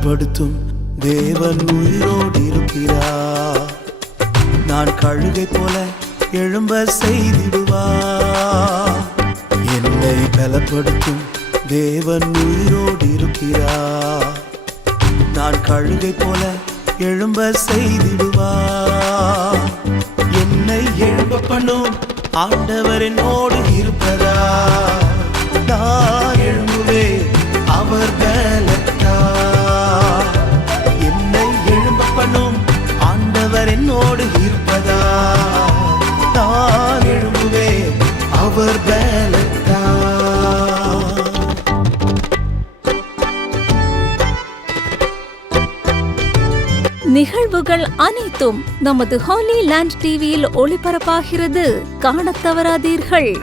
பலப்படுத்தும் தேவன் உயிரோடு இருக்கிறார். நான் கழுகை போல எழும்ப செய்திடுவார். என்னை பலப்படுத்தும் தேவன் உயிரோடு இருக்கிறார். நான் கழுகை போல எழும்ப செய்திடுவார். என்னை எழும்ப பண்ணும் ஆண்டவர் என்னோடு இருப்பதா. நான் எழும்புவேன் அவர் பலத்தால். என்னை எழும்ப பண்ணும் ஆண்டவர் என்னோடு இருப்பதா. நான் எழும்புவேன் அவர் பலத்தால். நிகழ்வுகள் அனைத்தும் நமது ஹோலி லேண்ட் டிவியில் ஒளிபரப்பாகிறது. காணத் தவறாதீர்கள்.